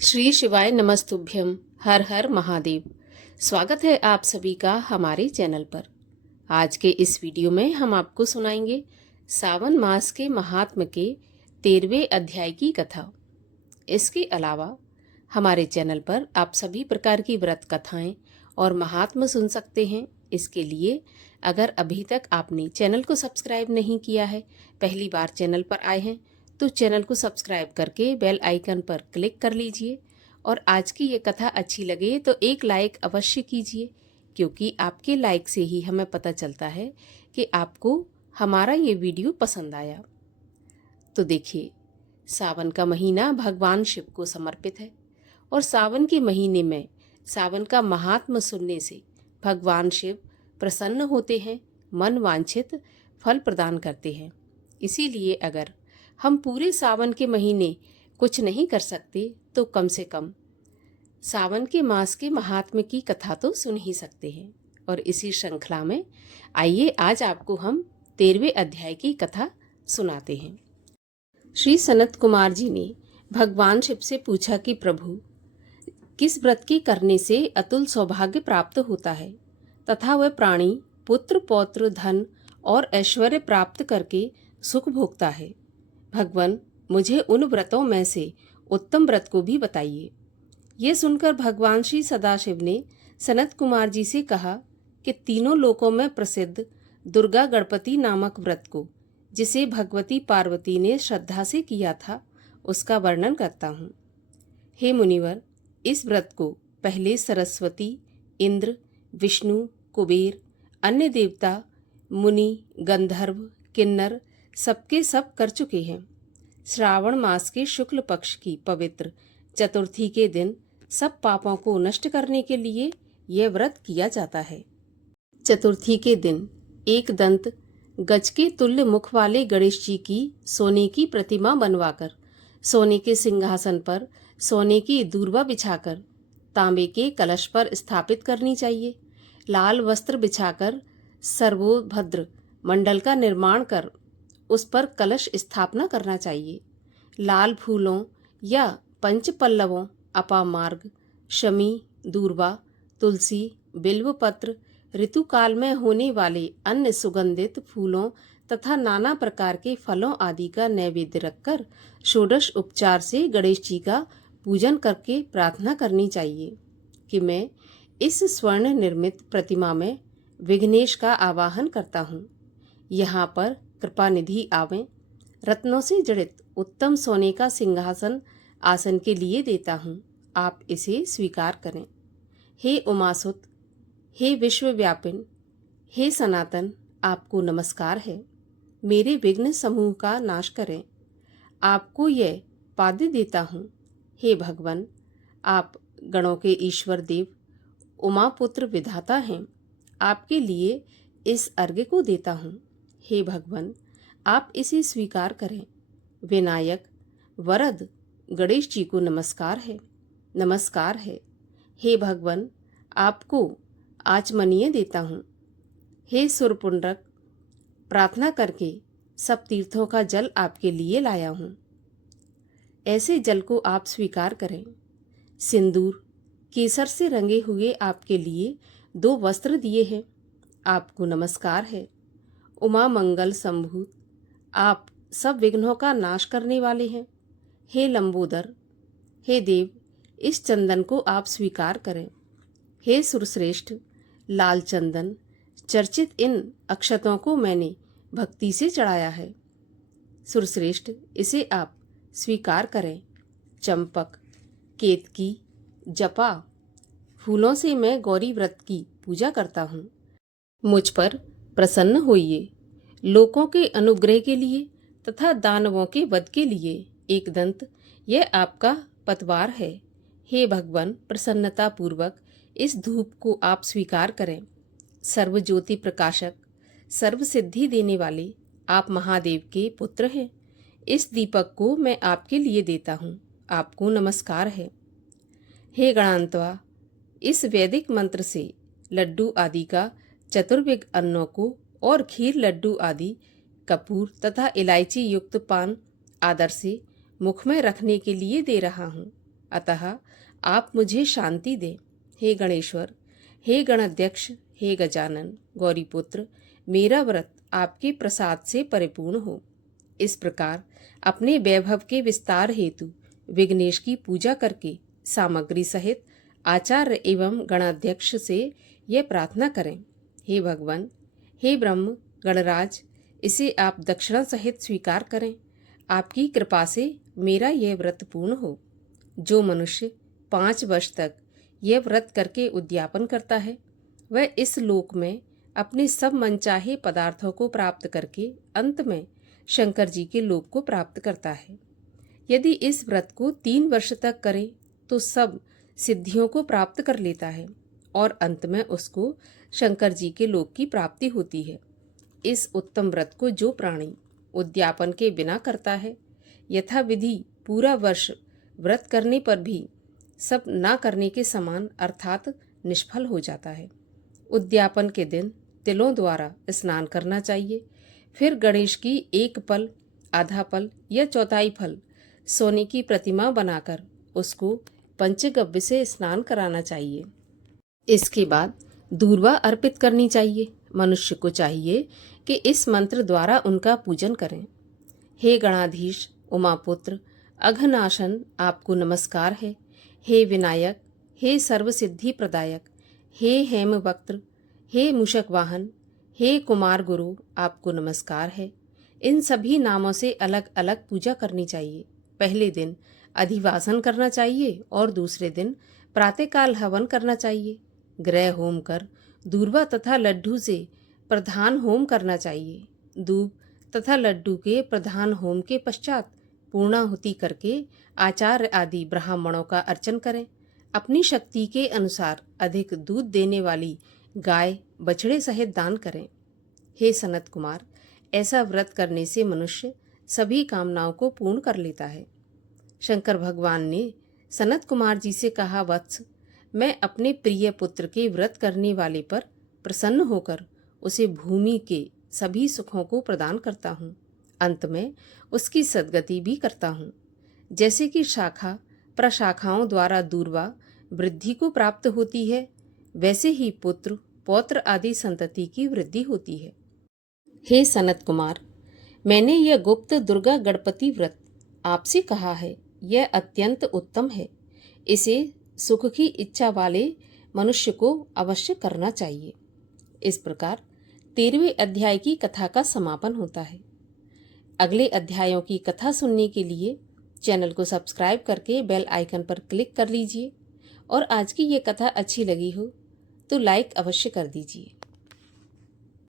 श्री शिवाय नमस्तुभ्यम। हर हर महादेव। स्वागत है आप सभी का हमारे चैनल पर। आज के इस वीडियो में हम आपको सुनाएंगे सावन मास के महात्म के 13वें अध्याय की कथा। इसके अलावा हमारे चैनल पर आप सभी प्रकार की व्रत कथाएं और महात्म सुन सकते हैं। इसके लिए अगर अभी तक आपने चैनल को सब्सक्राइब नहीं किया है, पहली बार चैनल पर आए हैं, तो चैनल को सब्सक्राइब करके बेल आइकन पर क्लिक कर लीजिए। और आज की ये कथा अच्छी लगे तो एक लाइक अवश्य कीजिए, क्योंकि आपके लाइक से ही हमें पता चलता है कि आपको हमारा ये वीडियो पसंद आया। तो देखिए, सावन का महीना भगवान शिव को समर्पित है और सावन के महीने में सावन का महात्म सुनने से भगवान शिव प्रसन्न होते हैं, मन वांछित फल प्रदान करते हैं। इसीलिए अगर हम पूरे सावन के महीने कुछ नहीं कर सकते तो कम से कम सावन के मास के महात्म की कथा तो सुन ही सकते हैं। और इसी श्रृंखला में आइए आज आपको हम 13वें अध्याय की कथा सुनाते हैं। श्री सनत कुमार जी ने भगवान शिव से पूछा कि प्रभु, किस व्रत के करने से अतुल सौभाग्य प्राप्त होता है तथा वह प्राणी पुत्र पौत्र धन और ऐश्वर्य प्राप्त करके सुख भोगता है। भगवान, मुझे उन व्रतों में से उत्तम व्रत को भी बताइए। ये सुनकर भगवान श्री सदाशिव ने सनत कुमार जी से कहा कि तीनों लोकों में प्रसिद्ध दुर्गा गणपति नामक व्रत को, जिसे भगवती पार्वती ने श्रद्धा से किया था, उसका वर्णन करता हूँ। हे मुनिवर, इस व्रत को पहले सरस्वती, इंद्र, विष्णु, कुबेर, अन्य देवता, मुनि, गंधर्व, किन्नर सबके सब कर चुके हैं। श्रावण मास के शुक्ल पक्ष की पवित्र चतुर्थी के दिन सब पापों को नष्ट करने के लिए यह व्रत किया जाता है। चतुर्थी के दिन एक दंत गज के तुल्य मुख वाले गणेश जी की सोने की प्रतिमा बनवाकर सोने के सिंहासन पर सोने की दूर्वा बिछाकर तांबे के कलश पर स्थापित करनी चाहिए। लाल वस्त्र बिछाकर सर्वोभद्र मंडल का निर्माण कर उस पर कलश स्थापना करना चाहिए। लाल फूलों या पंच पल्लवों, अपामार्ग, शमी, दूर्वा, तुलसी, बिल्वपत्र, ऋतुकाल में होने वाले अन्य सुगंधित फूलों तथा नाना प्रकार के फलों आदि का नैवेद्य रखकर षोडश उपचार से गणेश जी का पूजन करके प्रार्थना करनी चाहिए कि मैं इस स्वर्ण निर्मित प्रतिमा में विघ्नेश का आवाहन करता हूँ। यहाँ पर कृपा निधि आवें, रत्नों से जड़ित उत्तम सोने का सिंहासन आसन के लिए देता हूँ, आप इसे स्वीकार करें। हे उमासुत, हे विश्वव्यापिन, हे सनातन, आपको नमस्कार है। मेरे विघ्न समूह का नाश करें, आपको यह पाद्य देता हूँ। हे भगवान, आप गणों के ईश्वर देव, उमापुत्र विधाता हैं, आपके लिए इस अर्घ्य को देता हूँ। हे भगवान, आप इसे स्वीकार करें। विनायक वरद गणेश जी को नमस्कार है, नमस्कार है। हे भगवान, आपको आचमनीय देता हूँ। हे सुरपुंडरक, प्रार्थना करके सब तीर्थों का जल आपके लिए लाया हूँ, ऐसे जल को आप स्वीकार करें। सिंदूर केसर से रंगे हुए आपके लिए 2 वस्त्र दिए हैं, आपको नमस्कार है। उमा मंगल संभूत, आप सब विघ्नों का नाश करने वाले हैं। हे लंबोदर, हे देव, इस चंदन को आप स्वीकार करें। हे सुरश्रेष्ठ, लाल चंदन चर्चित इन अक्षतों को मैंने भक्ति से चढ़ाया है, सुरश्रेष्ठ, इसे आप स्वीकार करें। चंपक, केतकी, जपा फूलों से मैं गौरी व्रत की पूजा करता हूँ, मुझ पर प्रसन्न होइए। लोकों के अनुग्रह के लिए तथा दानवों के वध के लिए एक दंत, यह आपका पतवार है। हे भगवान, प्रसन्नता पूर्वक इस धूप को आप स्वीकार करें। सर्व ज्योति प्रकाशक, सर्व सिद्धि देने वाले आप महादेव के पुत्र हैं। इस दीपक को मैं आपके लिए देता हूँ, आपको नमस्कार है। हे गणांतवा, इस वैदिक मंत्र से लड्डू आदि का चतुर्विध अन्नों को और खीर लड्डू आदि कपूर तथा इलायची युक्त पान आदर से मुख में रखने के लिए दे रहा हूँ। अतः आप मुझे शांति दें। हे गणेश्वर, हे गणाध्यक्ष, हे गजानन, गौरीपुत्र, मेरा व्रत आपके प्रसाद से परिपूर्ण हो। इस प्रकार अपने वैभव के विस्तार हेतु विघ्नेश की पूजा करके सामग्री सहित आचार्य एवं गणाध्यक्ष से यह प्रार्थना करें, हे भगवान, हे ब्रह्म गणराज, इसे आप दक्षिणा सहित स्वीकार करें। आपकी कृपा से मेरा यह व्रत पूर्ण हो। जो मनुष्य 5 वर्ष तक यह व्रत करके उद्यापन करता है, वह इस लोक में अपने सब मनचाहे पदार्थों को प्राप्त करके अंत में शंकर जी के लोक को प्राप्त करता है। यदि इस व्रत को 3 वर्ष तक करे तो सब सिद्धियों को प्राप्त कर लेता है और अंत में उसको शंकर जी के लोक की प्राप्ति होती है। इस उत्तम व्रत को जो प्राणी उद्यापन के बिना करता है, यथा विधि पूरा वर्ष व्रत करने पर भी सब ना करने के समान अर्थात निष्फल हो जाता है। उद्यापन के दिन तिलों द्वारा स्नान करना चाहिए। फिर गणेश की 1 पल, आधा पल या चौथाई फल सोने की प्रतिमा बनाकर उसको पंचगव्य से स्नान कराना चाहिए। इसके बाद दूर्वा अर्पित करनी चाहिए। मनुष्य को चाहिए कि इस मंत्र द्वारा उनका पूजन करें। हे गणाधीश, उमापुत्र, अघनाशन, आपको नमस्कार है। हे विनायक, हे सर्वसिद्धि प्रदायक, हे हेमवक्त्र, हे मूषक वाहन, हे कुमार गुरु, आपको नमस्कार है। इन सभी नामों से अलग अलग पूजा करनी चाहिए। पहले दिन अधिवासन करना चाहिए और दूसरे दिन प्रातःकाल हवन करना चाहिए। ग्रह होम कर दूर्वा तथा लड्डू से प्रधान होम करना चाहिए। दूब तथा लड्डू के प्रधान होम के पश्चात पूर्णाहुति करके आचार्य आदि ब्राह्मणों का अर्चन करें। अपनी शक्ति के अनुसार अधिक दूध देने वाली गाय बछड़े सहित दान करें। हे सनत कुमार, ऐसा व्रत करने से मनुष्य सभी कामनाओं को पूर्ण कर लेता है। शंकर भगवान ने सनत कुमार जी से कहा, वत्स, मैं अपने प्रिय पुत्र के व्रत करने वाले पर प्रसन्न होकर उसे भूमि के सभी सुखों को प्रदान करता हूँ। अंत में उसकी सद्गति भी करता हूँ। जैसे कि शाखा प्रशाखाओं द्वारा दूर्वा वृद्धि को प्राप्त होती है, वैसे ही पुत्र पौत्र आदि संतति की वृद्धि होती है। हे सनत कुमार, मैंने यह गुप्त दुर्गा गणपति व्रत आपसे कहा है। यह अत्यंत उत्तम है। इसे सुख की इच्छा वाले मनुष्य को अवश्य करना चाहिए। इस प्रकार 13वें अध्याय की कथा का समापन होता है। अगले अध्यायों की कथा सुनने के लिए चैनल को सब्सक्राइब करके बेल आइकन पर क्लिक कर लीजिए और आज की ये कथा अच्छी लगी हो तो लाइक अवश्य कर दीजिए।